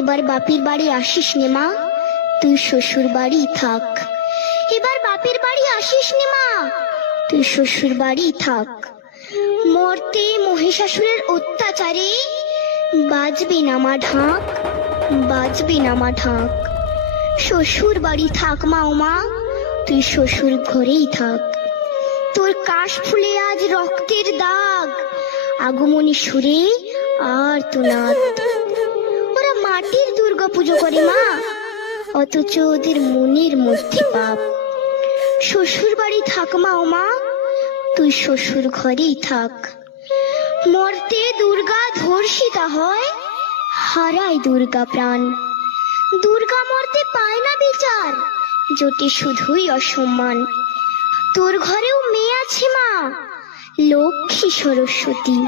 এবার বাপের বাড়ি আসিস নে মা, তুই শ্বশুর বাড়ি থাক। এবার বাপের বাড়ি আসিস নে মা, তুই শ্বশুর বাড়ি থাক। মর্তে মহিষাসুরের অত্যাচারে বাজবে না মা ঢাক, বাজবে না মা ঢাক। শ্বশুর বাড়ি থাক মা ও মা, তুই শ্বশুর ঘরেই থাক। তোর কাশ ফুলে আজ রক্তের দাগ, আগমনী সুরে আর তো নাথ। ওরা মাটির দুর্গা পুজো করে মা, অথচ ওদের মনের মধ্যে পাপ। শ্বশুর বাড়ি থাক মা ও মা, তুই শ্বশুর ঘরেই থাক। মর্তে দুর্গা ধর্ষিতা হয়, হারায় দুর্গা প্রাণ। দুর্গা মর্তে পায় না বিচার, জোটে শুধুই অসম্মান। তোর ঘরেও মেয়ে আছে মা, লক্ষ্মী সরস্বতী।